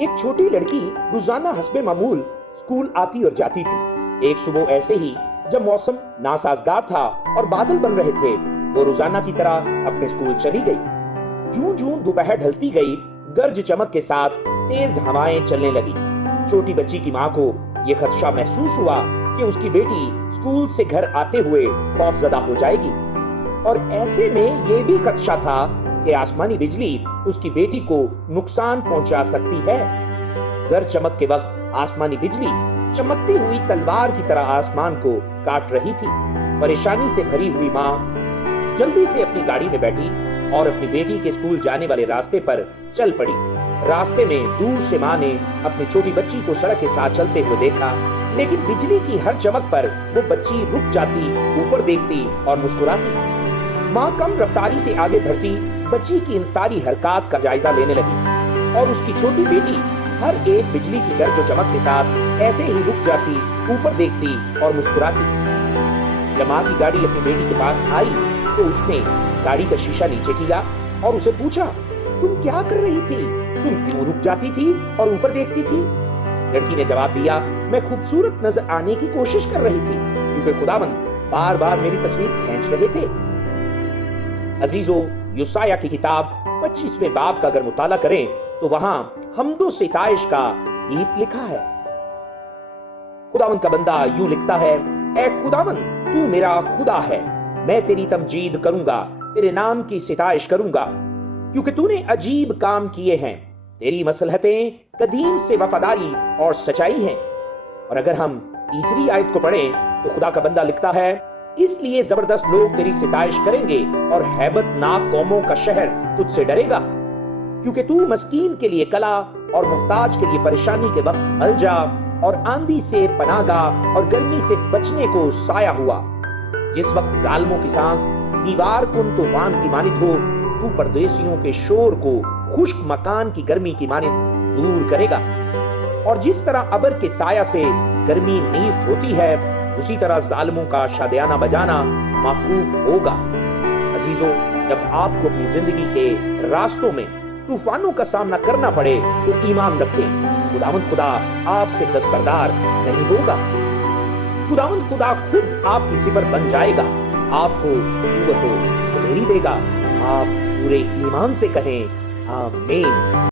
एक छोटी लड़की रोजाना हस्बे मामूल स्कूल आती और जाती थी। एक सुबह ऐसे ही जब मौसम नासाजगार था और बादल बन रहे थे, वो रोजाना की तरह अपने स्कूल चली गई। जूं जूं दोपहर ढलती गई, गर्ज चमक के साथ तेज हवाएं चलने लगी। छोटी बच्ची की माँ को यह खदशा महसूस हुआ कि उसकी बेटी स्कूल से घर आते हुए खौफजदा हो जाएगी, और ऐसे में यह भी खदशा था कि आसमानी बिजली उसकी बेटी को नुकसान पहुंचा सकती है। गर्ज चमक के वक्त आसमानी बिजली चमकती हुई तलवार की तरह आसमान को काट रही थी। परेशानी से भरी हुई माँ जल्दी से अपनी गाड़ी में बैठी और अपनी बेटी के स्कूल जाने वाले रास्ते पर चल पड़ी। रास्ते में दूर से माँ ने अपनी छोटी बच्ची को सड़क के साथ चलते हुए देखा, लेकिन बिजली की हर चमक पर वो बच्ची रुक जाती, ऊपर देखती और मुस्कुराती। माँ कम रफ्तारी से आगे बढ़ती, बच्ची की इन सारी हरकत का जायजा लेने लगी, और उसकी छोटी बेटी हर एक बिजली की गर्ज और चमक के साथ ऐसे ही रुक जाती, ऊपर देखती और मुस्कुराती। जब माँ की गाड़ी अपनी बेटी के पास आई तो उसने गाड़ी का शीशा नीचे किया और उसे पूछा, तुम क्या कर रही थी? तुम क्यों रुक जाती थी और ऊपर देखती थी? लड़की ने जवाब दिया, मैं खूबसूरत नजर आने की कोशिश कर रही थी, क्योंकि खुदावंद बार बार मेरी तस्वीर खींच रहे थे। अजीजों, यूसाया की किताब 25वें बाब का अगर मुताला करें तो वहां हम्दो सिताइश का गीत लिखा है। खुदावंद का बंदा यूं लिखता है, ऐ खुदावंद तू मेरा खुदा है, मैं तेरी तमजीद करूंगा, तेरे नाम की सिताइश करूंगा, क्योंकि तूने अजीब काम किए हैं। तेरी मसलहतें कदीम से वफादारी और सच्चाई हैं। और अगर हम तीसरी आयत को पढ़ें तो खुदा का बंदा लिखता है, इसलिए जबरदस्त लोग तेरी सिताइश करेंगे और हैबतनाक कौमों का शहर तुझसे डरेगा, क्योंकि तू मस्कीन के लिए कला और मुहताज के लिए परेशानी के वक्त अलजा और आंधी से पनाहगाह और गर्मी से बचने को साया हुआ। जिस वक्त जालिमों की सांस दीवार कुन तूफान की मानिंद हो, तू परदेसियों के शोर को खुश्क मकान की गर्मी की मानिंद दूर करेगा। और जिस तरह अबर के साया से गर्मी नीस्त होती है, उसी तरह जालिमों का शादियाना बजाना माकूफ होगा। अजीजों, जब आपको अपनी जिंदगी के रास्तों में तूफानों का सामना करना पड़े तो ईमान रखें, खुदावंद खुदा आपसे दस्तबरदार नहीं होगा। खुदावंद खुदा खुद आपकी सिफर बन जाएगा, आपको कुव्वत व दिलेरी देगा। आप पूरे ईमान से कहें, आमीन।